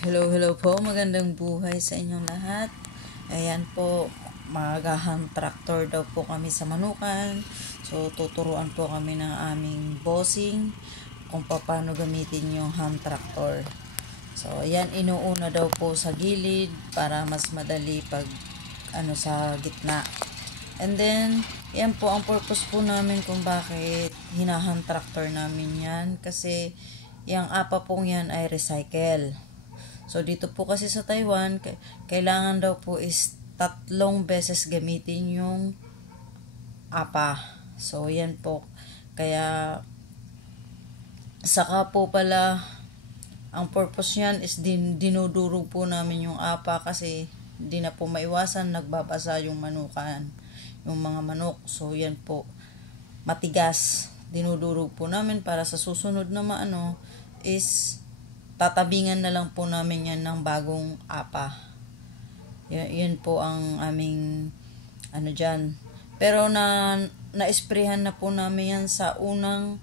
Hello po, magandang buhay sa inyong lahat. Ayan po, mag-hand tractor daw po kami sa Manukan. So, tuturuan po kami ng aming bossing kung paano gamitin yung hand tractor. So, ayan, inuuna daw po sa gilid para mas madali pag sa gitna. And then, yan po ang purpose po namin kung bakit hinahand tractor namin yan. Kasi, yung apa pong yan ay recycle. So, dito po kasi sa Taiwan, kailangan daw po is 3 beses gamitin yung apa. So, yan po. Kaya, saka po pala, ang purpose niyan is dinudurog po namin yung apa kasi hindi na po maiwasan, nagbabasa yung manukan, yung mga manok. So, yan po. Matigas. Dinudurog po namin para sa susunod na is tatabingan na lang po namin yan ng bagong apa. Yun po ang aming dyan. Pero na-sprayhan na po namin yan sa unang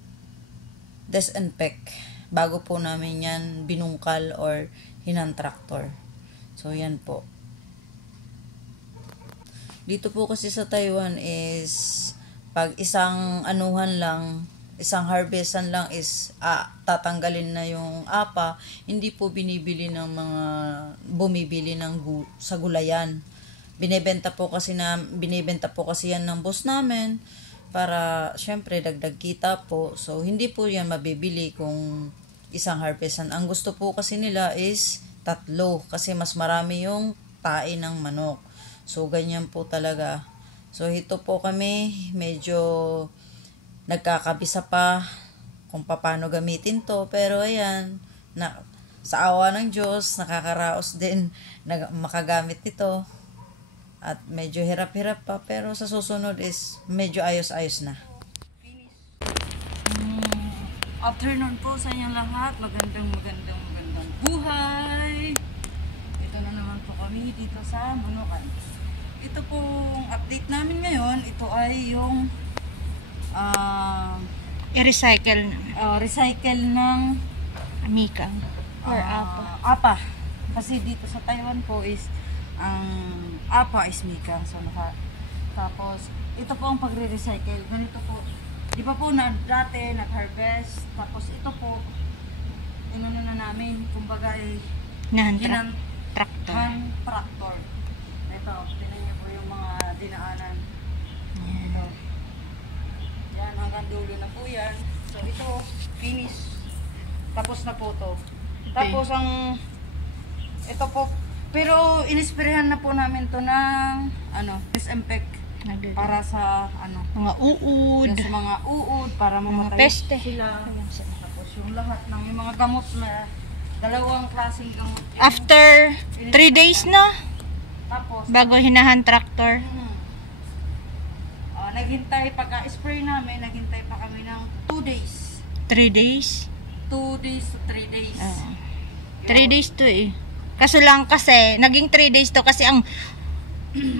disinfect bago po namin yan binungkal or hinand tractor. So yan po. Dito po kasi sa Taiwan is pag isang isang harvestan lang is tatanggalin na yung apa, hindi po bumibili sa gulayan. Binebenta po kasi yan ng boss namin para syempre dagdag kita po. So hindi po yan mabibili kung isang harvestan. Ang gusto po kasi nila is 3 kasi mas marami yung tae ng manok. So ganyan po talaga. So ito po kami medyo nagkakabisa pa kung paano gamitin to, pero ayan, sa awa ng Diyos, nakakaraos din makagamit ito at medyo hirap-hirap pa, pero sa susunod is medyo ayos-ayos na. Afternoon po sa inyong lahat, magandang buhay. Ito na naman po kami dito sa Manukan. Ito pong update namin ngayon, ito ay yung i-recycle recycle ng Mika or apa. Kasi dito sa Taiwan po is ang apa is Mika. So tapos ito po ang pagre-recycle. Ganito po. Di ba po dati nag-harvest, tapos ito po inano na namin, kumbaga ay hand tractor. Ito, tingnan niyo po yung mga dinaanan. Ito. Yan, hanggang dulo na po yan. So, ito, finish. Tapos na po to. Tapos, ito po, pero inisprehan na po namin to ng, disinfect. Para sa, mga uod. Sa mga uod, para mamatay peste sila. Tapos, yung lahat ng yung mga gamot na, 2 klaseng gamot. After 3 days na, tapos, bago hinahan tractor. Naghintay, pagka-spray namin, naghintay pa kami ng 2 days. 3 days? 2 days to 3 days. 3 days to eh. Kaso lang kasi, naging 3 days to kasi ang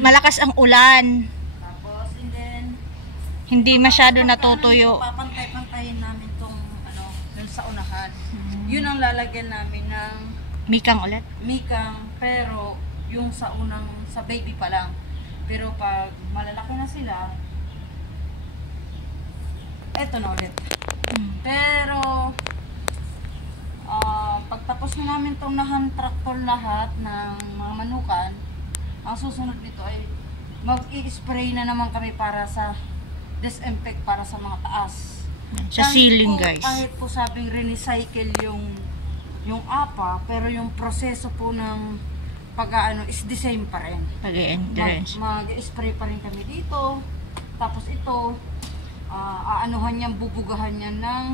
malakas ang ulan. Tapos, and then, hindi masyado natutuyo. Papantay-pantayin namin tong, dun sa unahan. Yun ang lalagyan namin ng Mikang ulit? Mikang, pero yung sa baby pa lang. Pero pag malalaki na sila, eto na ulit. Pero, pagtapos na namin itong hand tractor lahat ng mga manukan, ang susunod dito ay mag-i-spray na naman kami para sa disinfect para sa mga taas. Sa ceiling, guys. Kahit po sabing recycle yung apa, pero yung proseso po ng is the same pa rin. Mag-spray pa rin kami dito. Tapos ito, bubugahan niyan ng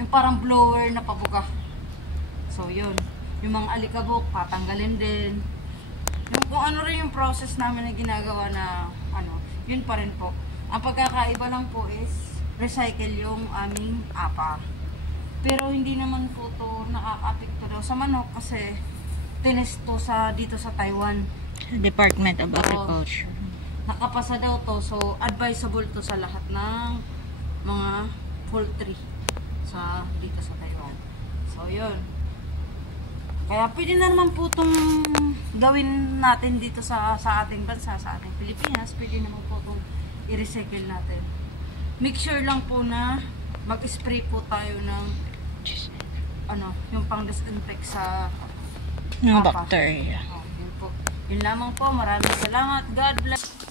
yung parang blower na pabuga. So yun, yung mga alikabok patanggalin din. Yung kung ano rin yung process namin na ginagawa na yun pa rin po. Ang pagkakaiba lang po is recycle yung aming apa. Pero hindi naman po to nakaka-apekto daw sa manok kasi tinest to dito sa Taiwan. Department of Agriculture. Nakapasa daw to, so advisable to sa lahat ng mga poultry dito sa Taiwan. So yun. Kaya pwede na naman po itong gawin natin dito sa ating bansa, sa ating Pilipinas. Pwede naman po itong i-recycle natin. Make sure lang po na mag-spray po tayo ng yung pang-disinfect sa Ng apa. bacteria. Yun po. Yun lamang po. Maraming salamat. God bless.